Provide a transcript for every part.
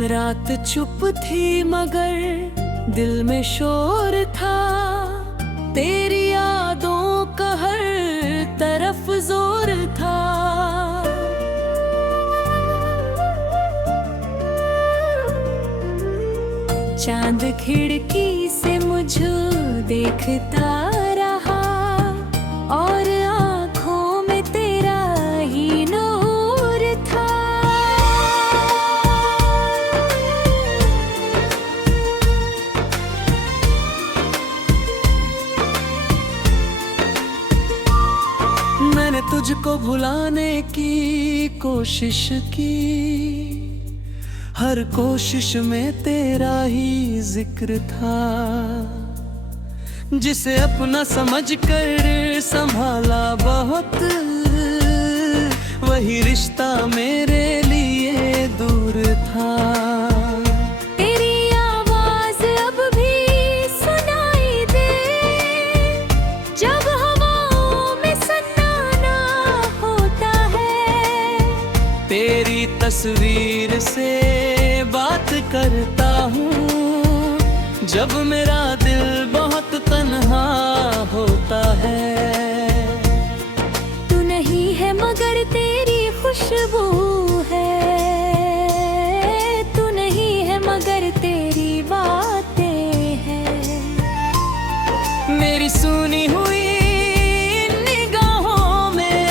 रात चुप थी मगर दिल में शोर था, तेरी यादों का हर तरफ जोर था। चांद खिड़की से मुझे देखता रहा और आँखों में तेरा ही नूर था। मैंने तुझको भुलाने की कोशिश की, हर कोशिश में तेरा ही जिक्र था। जिसे अपना समझकर संभाला बहुत, वही रिश्ता मेरे लिए दूर था। तेरी आवाज अब भी सुनाई दे, जब हवाओं में सन्नाटा होता है। तेरी तस्वीर से बात करता हूँ, जब मेरा दिल बहुत तन्हा होता है। तू नहीं है मगर तेरी खुशबू है, तू नहीं है मगर तेरी बातें हैं। मेरी सुनी हुई निगाहों में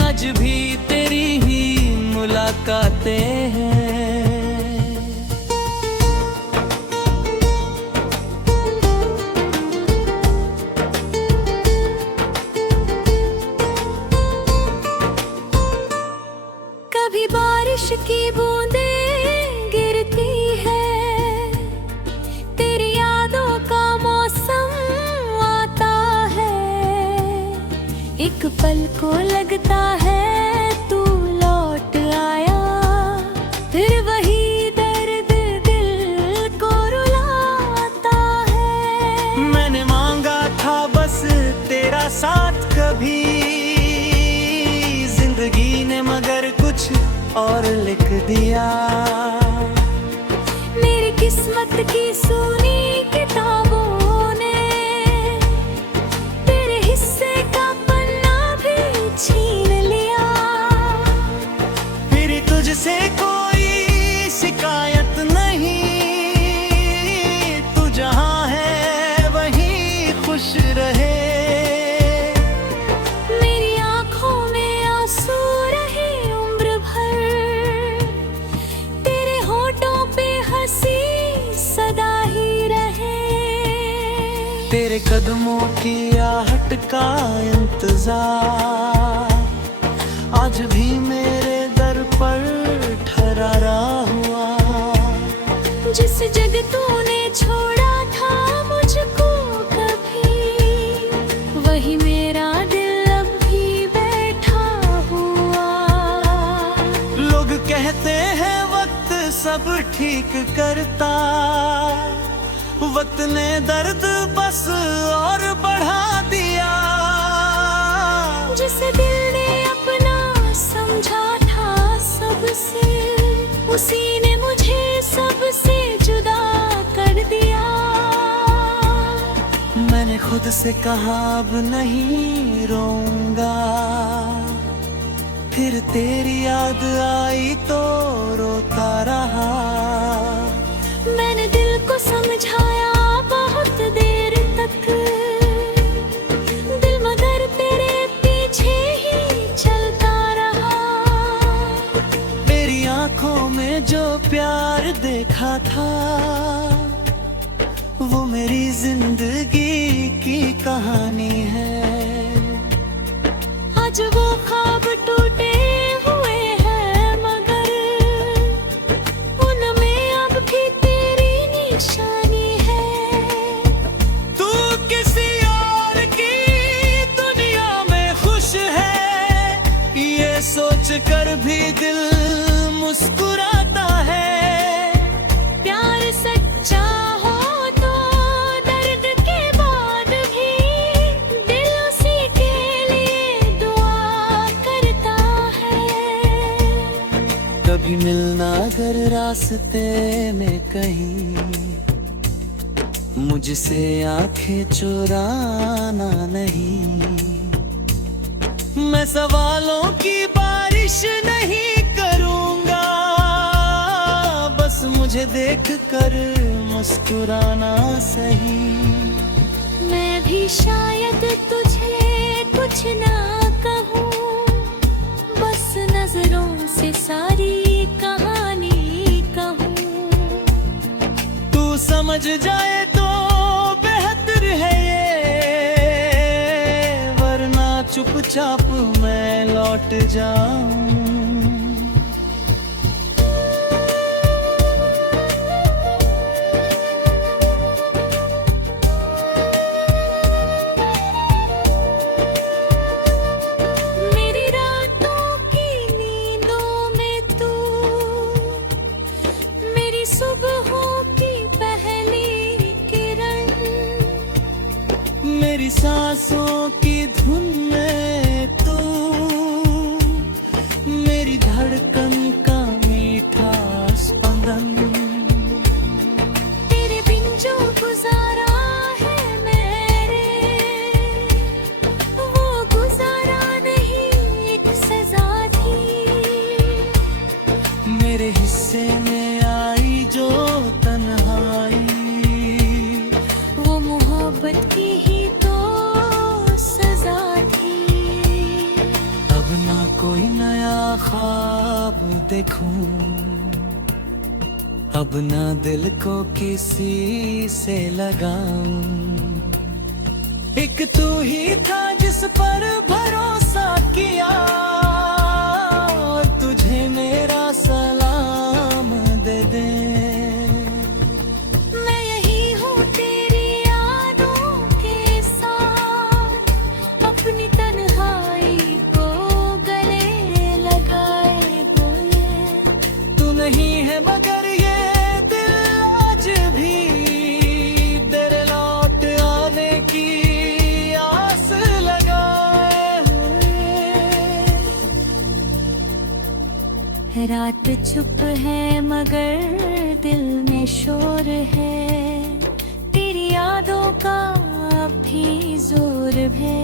आज भी तेरी ही मुलाकातें हैं। कभी बारिश की बूंदें गिरती है, तेरी यादों का मौसम आता है। एक पल को लगता है तू लौट आया, फिर वही दर्द दिल को रुलाता है। मैंने मांगा था बस तेरा साथ कभी, जिंदगी ने मगर कुछ और लिख दिया। मेरी किस्मत की सुनी किताबों ने तेरे हिस्से का पन्ना भी छीन लिया। फिर तुझसे कोई शिकायत नहीं, तू जहाँ है वहीं खुश रहे। तेरे कदमों की आहट का इंतजार आज भी मेरे दर पर ठहरा हुआ। जिस जगह तूने छोड़ा था मुझको कभी, वही मेरा दिल अब भी बैठा हुआ। लोग कहते हैं वक्त सब ठीक करता, वक्त ने दर्द बस और बढ़ा दिया। जिसे दिल ने अपना समझा था सबसे, उसी ने मुझे सबसे जुदा कर दिया। मैंने खुद से कहा अब नहीं रोऊंगा, फिर तेरी याद आई तो रोता रहा। मैंने दिल को समझाया बहुत देर तक, दिल मगर तेरे पीछे ही चलता रहा। तेरी आंखों में जो प्यार देखा था, वो मेरी जिंदगी की कहानी है। आज वो ख्वाब टूटे हुए हैं मगर उनमें अब भी तेरी निशानी है। तू किसी और की दुनिया में खुश है, ये सोच कर भी दिल मुस्कुराता है। प्यार सच्चा हो तो दर्द के बाद भी दिल उसी के लिए दुआ करता है। कभी मिलना अगर रास्ते में कहीं मुझसे आंखें चुराना नहीं, मैं सवालों की बारिश नहीं करूंगा, बस मुझे देखकर मुस्कुराना सही। मैं भी शायद तुझे कुछ ना कहूँ, बस नजरों से सारी कहानी कहूँ। तू समझ जाए तो बेहतर है ये, वरना चुपचाप मैं लौट जाऊं। मेरी रातों की नींदों में तू, मेरी सुबहों की पहली किरण, मेरी सांसों की धुन में तू, मेरी धड़कन का मीठा स्पंदन। तेरे बिन जो गुजारा है मैंने, वो गुजारा नहीं एक सजा थी। मेरे हिस्से में आई जो तन्हाई, वो मोहब्बत की ही तो सजा थी। अब ना कोई नया ख्वाब देखूं, अब ना दिल को किसी से लगाऊं। एक तू ही था जिस पर भरोसा किया, और तुझे मेरा सलाम दे दे। मैं यही हूँ तेरी यादों के साथ, अपनी तन्हाई को गले लगाए हुए। तू नहीं है मगर ये दिल आज भी तेरे लौट आने की आस लगाए हुए। रात चुप है मगर दिल में शोर है, तेरी यादों का अब भी जोर है।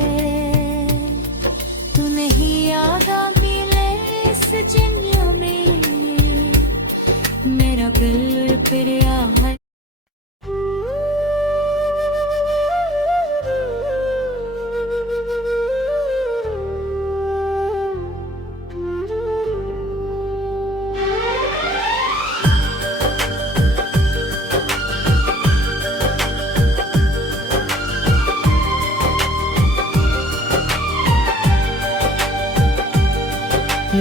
तू नहीं आगा मिले इस जिंदगी में, मेरा दिल फिर है।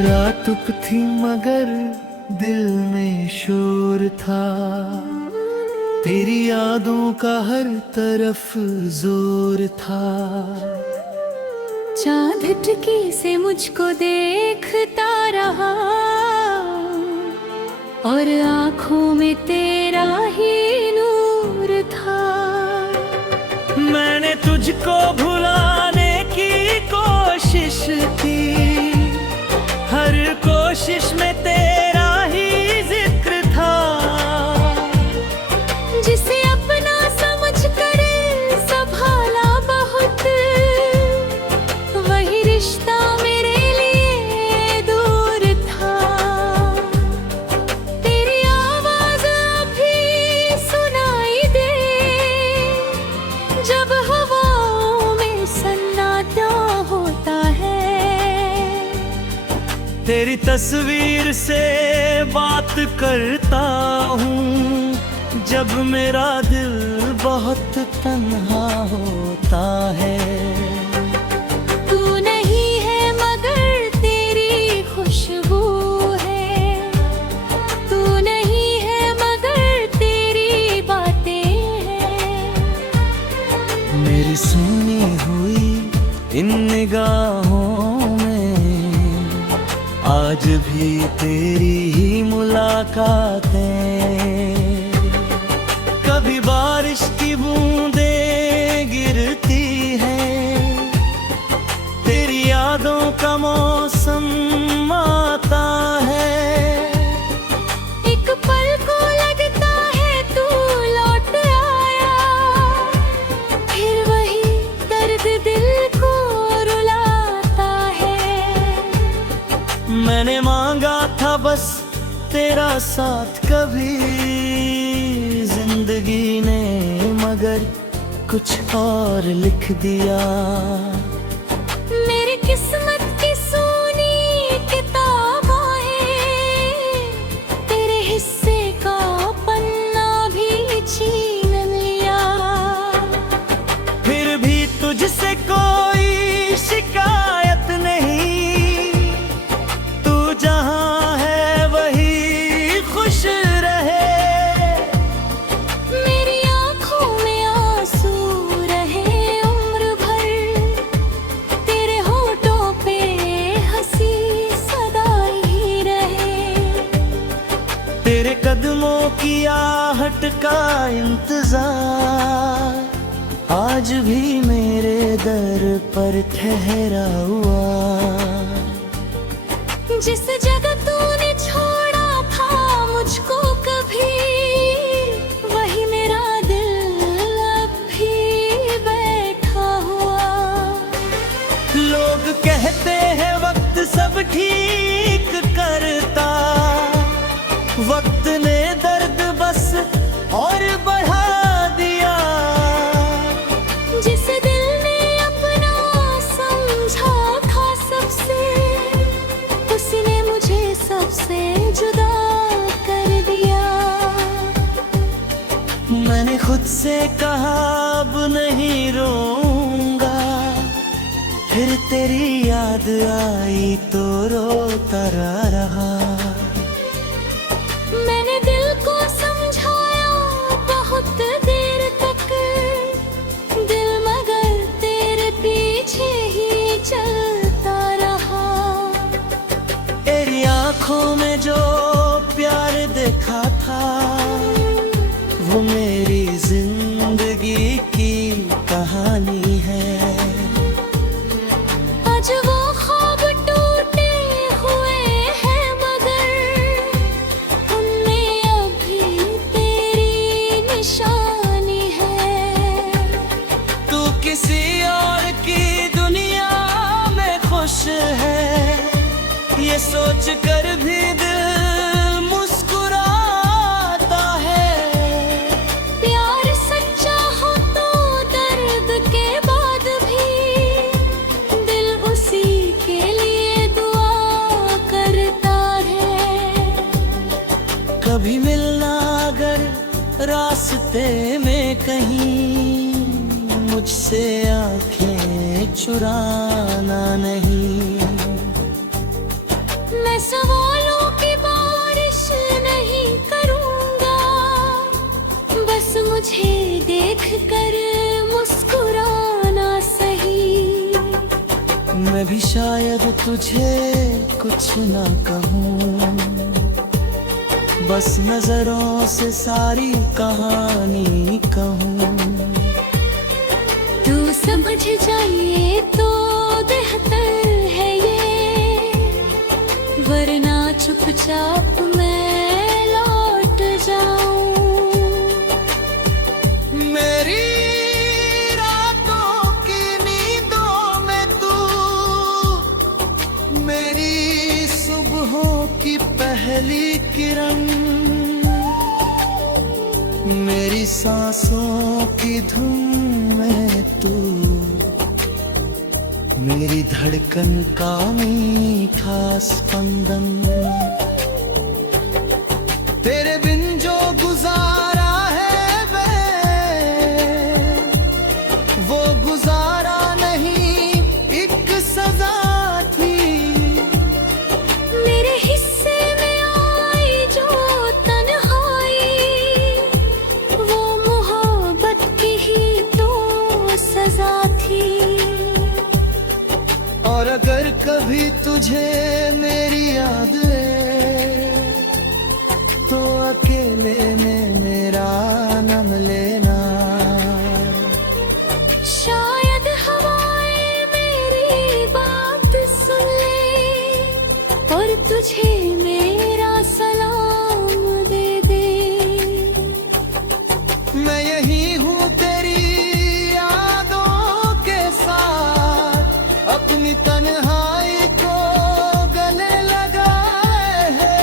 रात चुप थी मगर दिल में शोर था, तेरी यादों का हर तरफ जोर था। चाँद टकी से मुझको देखता रहा और आँखों में तेरा ही नूर था। मैंने तुझको भुलाने की कोशिश की, हर कोशिश में तेरा ही जिक्र था। जिसे अपना समझ कर संभाला बहुत, वही रिश्ता मेरे लिए दूर था। तेरी आवाज अभी सुनाई दे, जब हवाओं में सन्नाटा होता है। तेरी तस्वीर से बात करता हूँ, जब मेरा दिल बहुत तन्हा होता है। तू नहीं है मगर तेरी खुशबू है, तू नहीं है मगर तेरी बातें हैं। मेरी सुनी हुई इन निगाहों में आज भी तेरी ही मुलाकातें। कभी बारिश की बूंदें गिरती हैं, तेरी यादों का मौसम आता है। साथ कभी जिंदगी ने, मगर कुछ और लिख दिया। मेरी किस्मत की सोनी किताब है, तेरे हिस्से का पन्ना भी छीन लिया। फिर भी तुझसे कोई शिकायत नहीं, तू जहां है वही खुश रहे। मेरी आंखों में आंसू रहे उम्र भर, तेरे होठों पे हंसी सदा ही रहे। तेरे कदमों की आहट का इंतजार आज भी मेरे दर पर ठहरा हुआ। जिस जगह तूने छोड़ा था मुझको कभी, वही मेरा दिल अब भी बैठा हुआ। लोग कहते हैं वक्त सब ठीक करता, वक्त ने दर्द बस और बढ़ा दिया। जिस दिल ने अपना समझा था सबसे, उसने मुझे सबसे जुदा कर दिया। मैंने खुद से कहा अब नहीं रोऊंगा, फिर तेरी याद आई तो रोता रहा। मैंने दिल को समझाया बहुत देर तक, दिल मगर तेरे पीछे ही चलता रहा। तेरी आंखों में जो प्यार देखा था, वो मेरी जिंदगी की कहानी है। आज वो ख्वाब टूटे हुए हैं, मगर उनमें अभी तेरी निशानी है। तू किसी और की दुनिया में खुश है, ये सोच कर भी दिल मुस्कुराता है। प्यार सच्चा हो तो दर्द के बाद भी दिल उसी के लिए दुआ करता है। कभी मिलना अगर रास्ते में कहीं, मुझसे आंखें चुराना नहीं। मैं सवालों की बारिश नहीं करूंगा, बस मुझे देख कर मुस्कुराना सही। मैं भी शायद तुझे कुछ ना कहूँ, बस नजरों से सारी कहानी कहूँ। तू समझ जाइए तो बेहतर है ये, वरना चुपचाप मैं लौट जाऊं। मेरी रातों की नींदों में तू, मेरी सुबहों की पहली किरण, मेरी सांसों की धुन में तू, मेरी धड़कन का मीठा स्पंदन। तेरे बिन जो गुजारा है वो गुजारा नहीं, एक सजा थी। मेरे हिस्से में आई जो तन्हाई, वो मोहब्बत की ही तो सजा थी। और अगर कभी तुझे मेरी याद आए, तो अकेले में मेरा नाम लेना। शायद हवाएं मेरी बात सुन ले, और तुझे मेरा सलाम दे दे। मैं यही हूँ तेरी यादों के साथ, अपनी तन्हाई को गले लगाए है।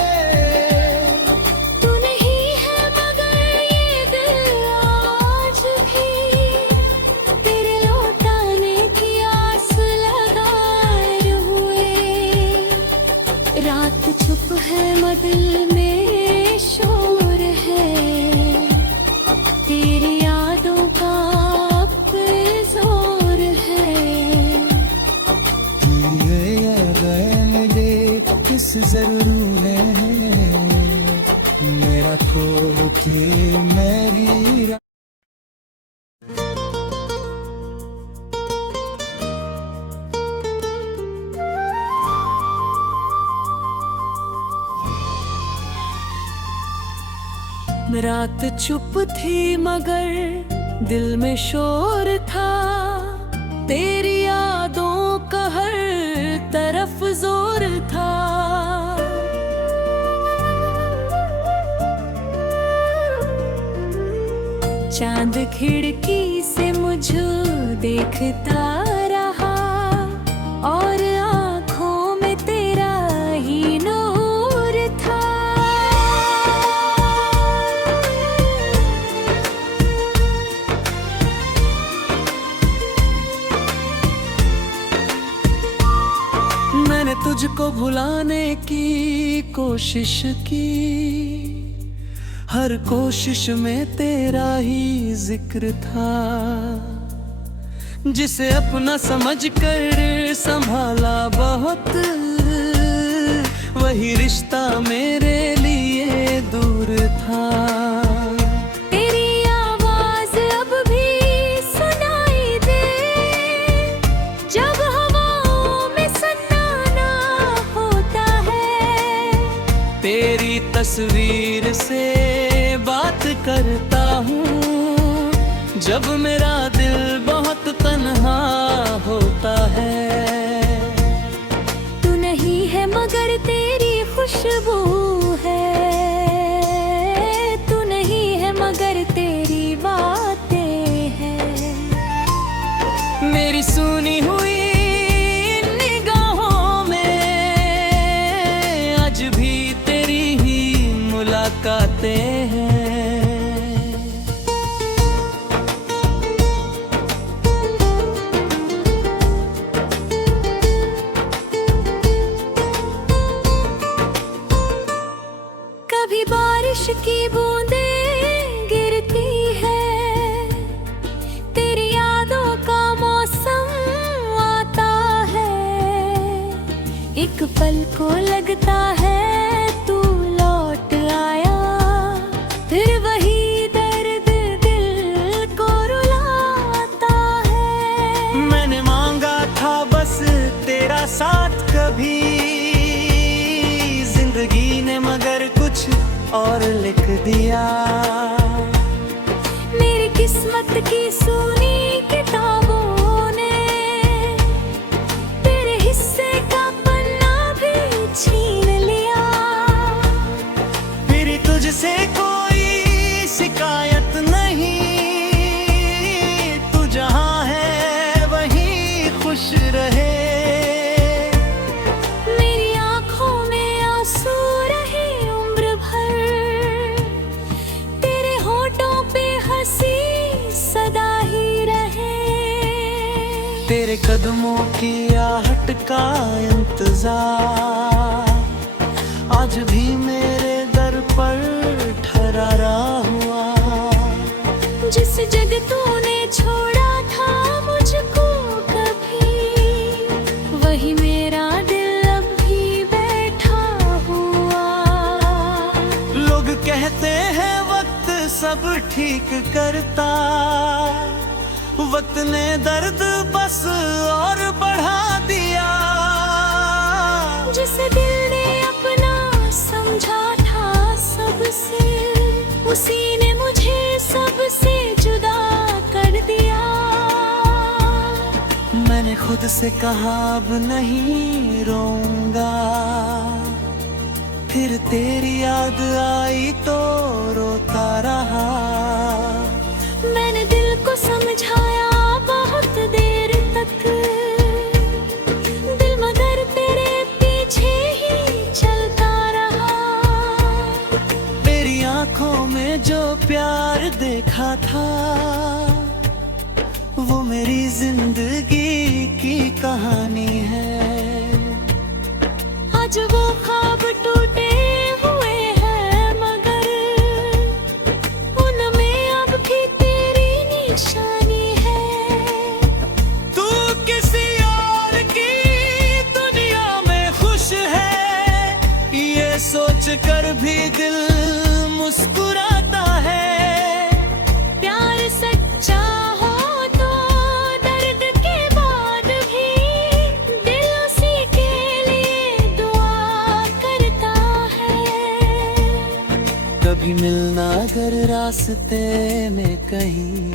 रा रात चुप थी मगर दिल में शोर था, तेरी यादों का हर तरफ जोर था। चांद खिड़की से मुझे देखता रहा और आँखों में तेरा ही नूर था। मैंने तुझको भुलाने की कोशिश की, हर कोशिश में तेरा ही जिक्र था। जिसे अपना समझकर संभाला बहुत, वही रिश्ता मेरे लिए दूर था। तेरी आवाज अब भी सुनाई दे, जब हवाओं में सन्नाटा होता है। तेरी तस्वीर से बात करता हूँ, जब मेरा दिल बहुत तन्हा होता है। तू नहीं है मगर तेरी खुशबू है, तू नहीं है मगर तेरी बातें हैं। मेरी सुनी हुई निगाहों में आज भी तेरी ही मुलाकातें हैं। कभी बारिश की बूंदें गिरती है, तेरी यादों का मौसम आता है। एक पल को लगता है तू लौट आया, फिर वही दर्द दिल को रुलाता है। मैंने मांगा था बस तेरा साथ कभी, जिंदगी ने मगर कुछ और लिख दिया। मेरी किस्मत की सुनी किताबों ने तेरे हिस्से का पन्ना भी छीन लिया। फिर तुझसे कोई शिकायत नहीं, तू जहाँ है वहीं खुश रहे। मेरी आँखों में आंसू रहे उम्र भर, तेरे होठों पे हंसी सदा ही रहे। तेरे कदमों की आहट का इंतजार आज भी मेरे दर पर ठहरा हुआ। जिस जग तूने छोड़ा था मुझको कभी, वही मेरा दिल अब भी बैठा हुआ। लोग कहते हैं वक्त सब ठीक करता, वक्त ने दर्द बस और बढ़ा दिया। जिसे दिल ने अपना समझा था सबसे, उसी ने मुझे सबसे जुदा कर दिया। मैंने खुद से कहा अब नहीं रोऊंगा, फिर तेरी याद आई तो रोता रहा। मैंने दिल को समझाया बहुत देर तक, दिल मगर तेरे पीछे ही चलता रहा। तेरी आंखों में जो प्यार देखा था, वो मेरी जिंदगी की कहानी है। आज वो ख्वाब टूटे हुए हैं मगर उनमें अब भी तेरी निशानी है। तू किसी और की दुनिया में खुश है, ये सोच कर भी दिल मुस्कुराता है। रास्ते में कहीं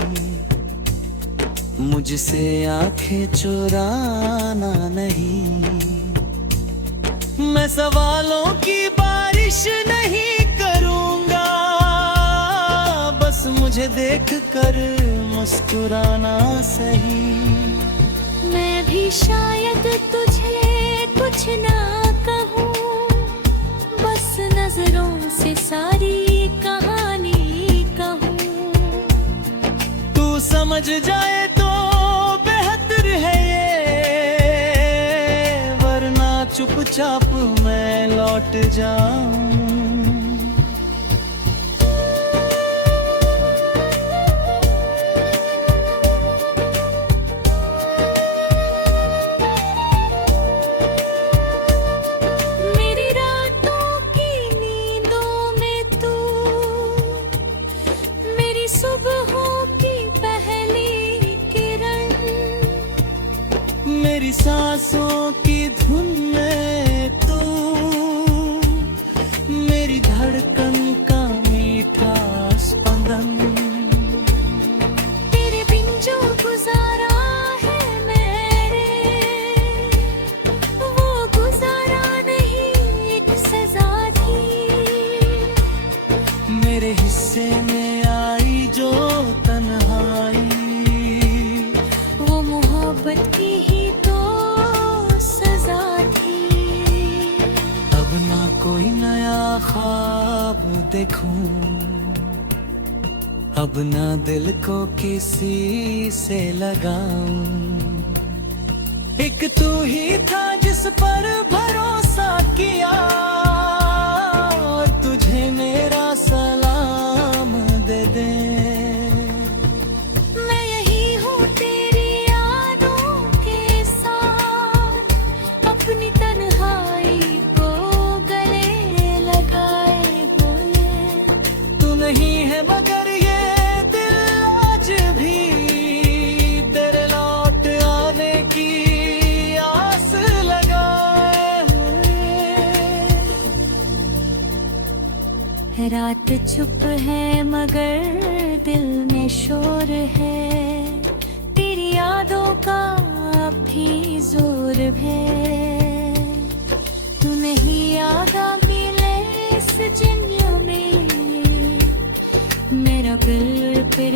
मुझसे आंखें चुराना नहीं। मैं सवालों की बारिश नहीं करूंगा, बस मुझे देख कर मुस्कुराना सही। मैं भी शायद तुझे कुछ ना कहूँ, बस नजरों से सारी कहानी कहूँ। तू समझ जाए तो बेहतर है ये, वरना चुपचाप मैं लौट जाऊं। मेरी रातों की नींदों में तू, मेरी सुबहों की पहली किरण, मेरी सांसों की धुन में तू, मेरी धड़कन का मीठा स्पंदन। तेरे बिन जो गुजारा है मैंने, वो गुजारा नहीं एक सजा थी। मेरे हिस्से में आई जो तन्हाई, वो मोहब्बत की ही तो सजा थी। अब ना कोई नया ख्वाब देखूं, अब ना दिल को किसी से लगाऊं। एक तू ही था जिस पर भरोसा किया, और तुझे मेरा सलाम दे दे। मैं यही हूँ तेरी यादों के साथ, अपनी तन्हाई को गले लगाए हुए। तू नहीं है मगर ये दिल आज भी तेरे लौट आने की आस लगाए हुए। रात चुप है मगर दिल में शोर है, तेरी यादों का अब भी जोर है। तू नहीं आगा मिले इस दुनिया में, मेरा दिल फिर